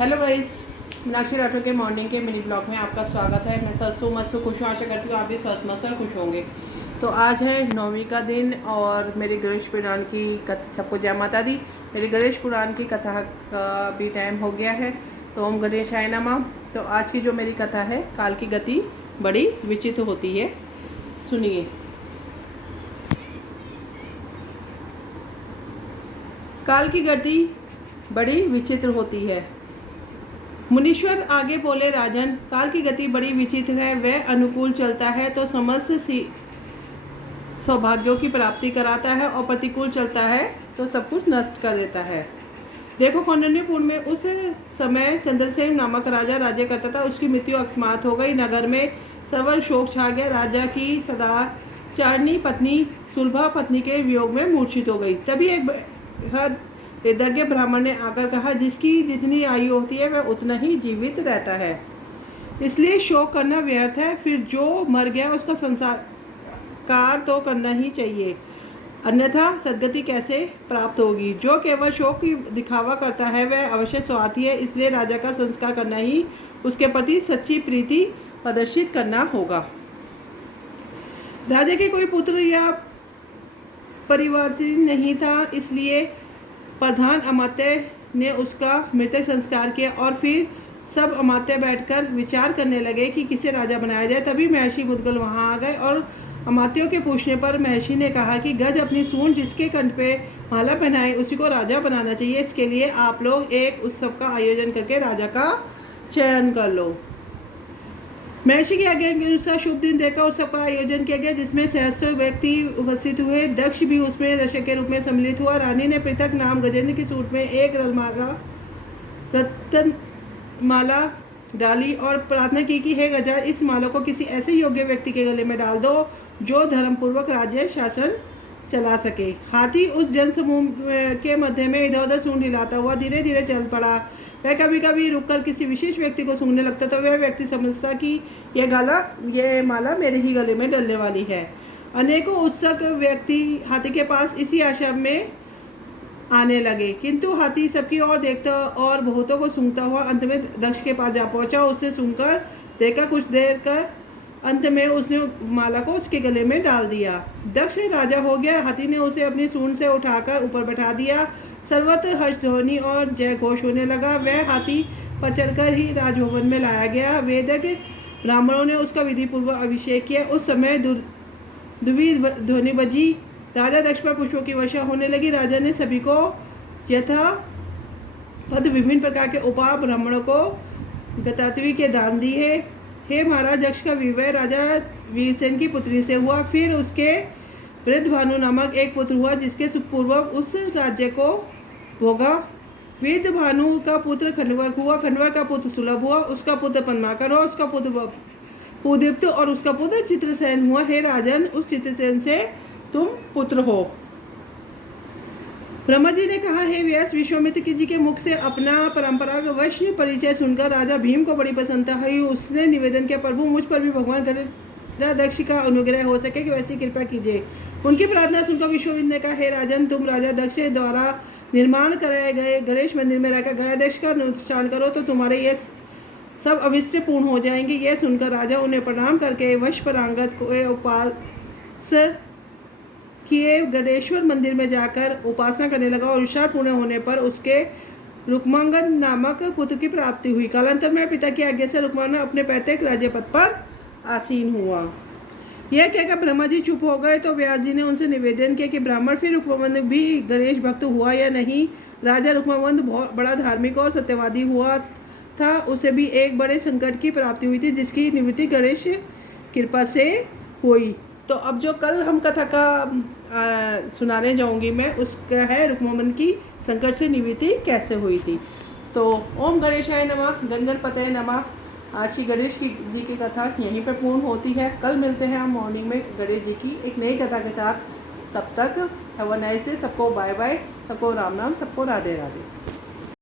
Hello guys, Meenakshi Rathore के morning के mini blog में आपका स्वागत है। मैं स्वस्थ हूँ, मस्त हूँ, खुश हूँ। आशा करती हूँ आप भी स्वस्थ मस्त और खुश होंगे। तो आज है 9वीं का दिन और मेरे गणेश पुराण की सबको जय माता दी। मेरे गणेश पुराण की कथा का भी टाइम हो गया है। तो ओम गणेशाय नमः। तो आज की जो मेरी कथा है, काल की गति बड़ी विचित्र होती है। सुनिए। काल की गति बड़ी विचित्र होती है। मुनीश्वर आगे बोले, राजन, काल की गति बड़ी विचित्र है। वह अनुकूल चलता है तो समस्त सौभाग्यों की प्राप्ति कराता है और प्रतिकूल चलता है तो सब कुछ नष्ट कर देता है। देखो, कौंडिन्यपुर में उस समय चंद्रसेन नामक राजा राज्य करता था। उसकी मृत्यु अकस्मात हो गई। नगर में सर्वत्र शोक छा गया। राजा की सदाचारणी पत्नी सुलभा पत्नी के वियोग में मूर्छित हो गई। तभी एक बेहद वेदज्ञ ब्राह्मण ने आकर कहा, जिसकी जितनी आयु होती है वह उतना ही जीवित रहता है, इसलिए शोक करना व्यर्थ है। फिर जो मर गया उसका संस्कार तो करना ही चाहिए, अन्यथा सद्गति कैसे प्राप्त होगी। जो केवल शोक की दिखावा करता है वह अवश्य स्वार्थी है, इसलिए राजा का संस्कार करना ही उसके प्रति सच्ची प्रीति प्रदर्शित करना होगा। राजा के कोई पुत्र या परिवार नहीं था, इसलिए प्रधान अमात्य ने उसका मृतक संस्कार किया और फिर सब अमात्य बैठकर विचार करने लगे कि किसे राजा बनाया जाए। तभी महर्षि मुद्गल वहां आ गए और अमात्यों के पूछने पर महर्षि ने कहा कि गज अपनी सूंड जिसके कंठ पे माला पहनाए उसी को राजा बनाना चाहिए। इसके लिए आप लोग एक उत्सव का आयोजन करके राजा का चयन कर लो। महर्षि की आज्ञा के अनुसार शुभ दिन देखकर उत्सव का आयोजन किया गया, जिसमें सहस्त्रों व्यक्ति उपस्थित हुए। दक्ष भी उसमें दर्शक के रूप में सम्मिलित हुआ। रानी ने पृथक नाम गजेंद्र की सूट में एक रत्न माला डाली और प्रार्थना की कि हे गजा, इस माला को किसी ऐसे योग्य व्यक्ति के गले में डाल दो जो धर्मपूर्वक राज्य शासन चला सके। हाथी उस जनसमूह के मध्य में इधर उधर सूंड हिलाता हुआ धीरे धीरे चल पड़ा। वह कभी कभी रुककर किसी विशेष व्यक्ति को सूंघने लगता तो वह व्यक्ति समझता कि यह माला मेरे ही गले में डलने वाली है। अनेकों उत्सुक व्यक्ति हाथी के पास इसी आशा में आने लगे, किंतु हाथी सबकी ओर देखता और बहुतों को सूंघता हुआ अंत में दक्ष के पास जा पहुंचा। उसने सूंघकर देखा, कुछ देर कर अंत में उसने माला को उसके गले में डाल दिया। दक्ष राजा हो गया। हाथी ने उसे अपनी सूंड से उठाकर ऊपर बैठा दिया। सर्वत्र हर्ष ध्वनि और जय घोष होने लगा। वह हाथी पर चढ़कर ही राजभवन में लाया गया। वेदज्ञ ब्राह्मणों ने उसका विधि पूर्वक अभिषेक किया। उस समय दुवी ध्वनि बजी। राजा दक्ष पर पुष्पों की वर्षा होने लगी। राजा ने सभी को यथा पद विभिन्न प्रकार के उपहार ब्राह्मणों को गतात्वी के दान दिए। हे महाराज, दक्ष का विवाह राजा वीरसेन की पुत्री से हुआ। फिर उसके वृद्ध भानु नामक एक पुत्र हुआ, जिसके सुखपूर्वक उस राज्य को भोगा। वृद्ध भानु का पुत्र खंडवर हुआ। खंडवर का पुत्र सुलभ हुआ। उसका पुत्र पद्माकर हुआ। उसका पुत्र पूदीप्त और उसका पुत्र चित्रसेन हुआ। हे राजन, उस चित्रसेन से तुम पुत्र हो। ब्रह्मा जी ने कहा, हे व्यास, विश्वामित्र जी के मुख से अपना परंपरागत परिचय सुनकर राजा भीम को बड़ी प्रसन्नता हुई। उसने निवेदन किया, प्रभु, मुझ पर भी भगवान दक्ष का अनुग्रह हो सके कि वैसी कृपा कीजिए। उनकी प्रार्थना सुनकर विश्वामित्र ने कहा, हे राजन, तुम राजा दक्ष द्वारा निर्माण कराए गए गणेश मंदिर में रहकर गणेश का अनुष्ठान करो तो तुम्हारे ये सब अभिष्ट पूर्ण हो जाएंगे। यह सुनकर राजा उन्हें प्रणाम करके वश परांगत को उपास किए गणेश्वर मंदिर में जाकर उपासना करने लगा और विशाल पूर्ण होने पर उसके रुक्मांगद नामक पुत्र की प्राप्ति हुई। कालांतर में पिता की आज्ञा से रुक्मांगद अपने पैतृक राज्य पद पर आसीन हुआ। यह कहकर ब्रह्मा जी चुप हो गए तो व्यास जी ने उनसे निवेदन किया कि ब्राह्मण, फिर रुक्मांगद भी गणेश भक्त हुआ या नहीं? राजा रुक्मांगद बहुत बड़ा धार्मिक और सत्यवादी हुआ था। उसे भी एक बड़े संकट की प्राप्ति हुई थी, जिसकी निवृत्ति गणेश कृपा से हुई। तो अब जो कल हम कथा का सुनाने जाऊंगी मैं, उसका है रुक्मांगद की संकट से निवृत्ति कैसे हुई थी। तो ओम गणेशाय नमः, गणपतये नमः। आज की गणेश जी की कथा यहीं पे पूर्ण होती है। कल मिलते हैं हम मॉर्निंग में गणेश जी की एक नई कथा के साथ। तब तक हैव अ नाइस डे। सबको बाय बाय, सबको राम राम, सबको राधे राधे।